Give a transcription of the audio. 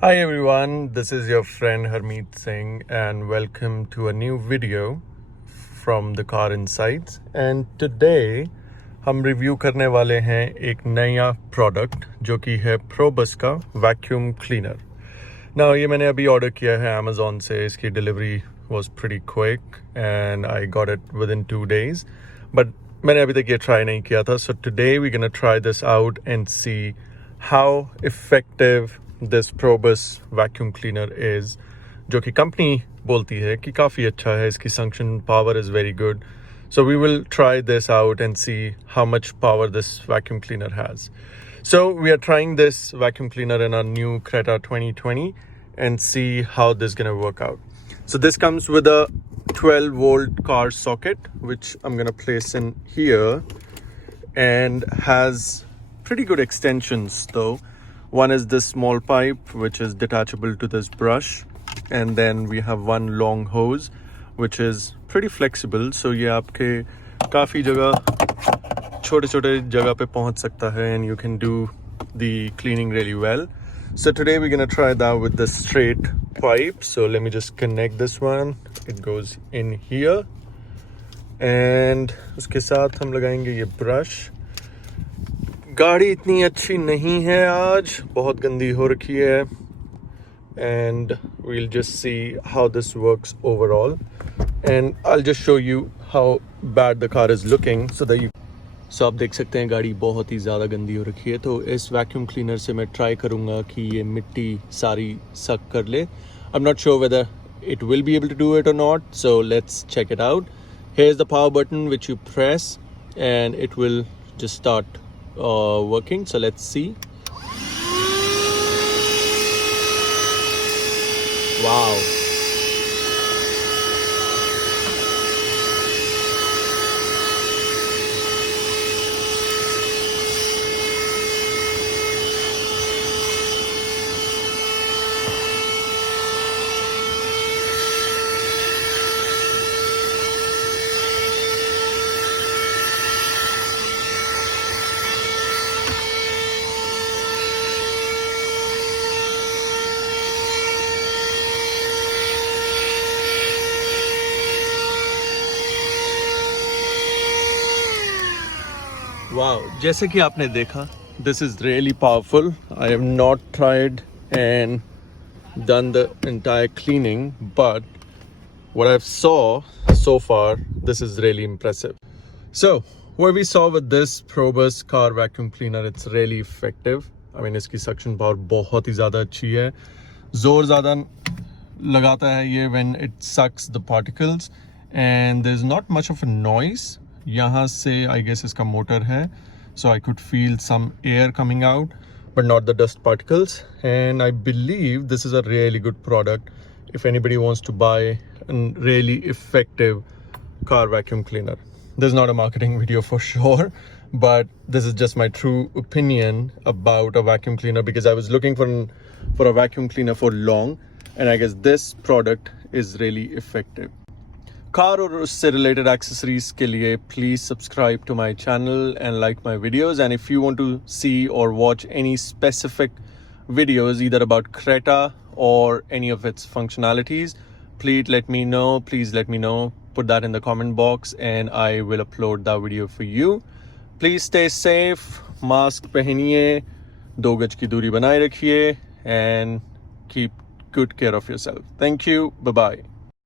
Hi everyone, this is your friend Harmeet Singh and welcome to a new video from the Car Insights. And today हम review करने वाले हैं एक नया product जो कि है प्रोबस का वैक्यूम क्लीनर। ना ये मैंने अभी ऑर्डर किया है अमेज़ॉन से। इसकी delivery was pretty quick and I got it within 2 days, but मैंने अभी तक ये ट्राई नहीं किया था। So today we gonna try this out and see how effective this Probus vacuum cleaner is, जो कि कंपनी बोलती है कि काफ़ी अच्छा है, इसकी suction power is very good. So we will try this out and see how much power this vacuum cleaner has. So we are trying this vacuum cleaner in our new Creta 2020 and see how this is going to work out. So this comes with a 12-volt car socket, which I'm going to place in here, and has pretty good extensions though. One is this small pipe, which is detachable to this brush, and then we have one long hose which is pretty flexible, so ये आपके काफ़ी जगह छोटे जगह पे पहुंच सकता है and you can do the cleaning really well. So today we're gonna try that with the straight pipe. So let me just connect this one. It goes in here and उसके साथ हम लगाएंगे ये brush. गाड़ी इतनी अच्छी नहीं है आज, बहुत गंदी हो रखी है, and we'll just see how this works overall, and I'll just show you how bad the car is looking so that you आप देख सकते हैं गाड़ी बहुत ही ज़्यादा गंदी हो रखी है। तो इस वैक्यूम क्लीनर से मैं ट्राई करूँगा कि ये मिट्टी सारी सक कर ले। I'm not sure whether it will be able to do it or not, so let's check it out. Here's the power button which you press and it will just start working. So let's see. Wow. Wow, जैसे कि आपने देखा, this is really powerful. I have not tried and done the entire cleaning, but what I've saw so far, this is really impressive. So what we saw with this Probus car vacuum cleaner, it's really effective. I mean, इसकी suction power बहुत ही ज़्यादा अच्छी है, जोर ज़्यादा लगाता है ये when it sucks the particles, and there's not much of a noise. यहाँ से I guess इसका मोटर है, so I could feel some air coming out, but not the dust particles. And I believe this is a really good product if anybody wants to buy a really effective car vacuum cleaner. This is not a marketing video for sure, but this is just my true opinion about a vacuum cleaner, because I was looking for a vacuum cleaner for long, and I guess this product is really effective. Car और उससे related accessories के लिए please subscribe to my channel and like my videos, and if you want to see or watch any specific videos either about Creta or any of its functionalities, please let me know, put that in the comment box and I will upload that video for you. Please stay safe, mask पहनिए, 2 गज की दूरी बनाए रखिए, and keep good care of yourself. Thank you, bye bye.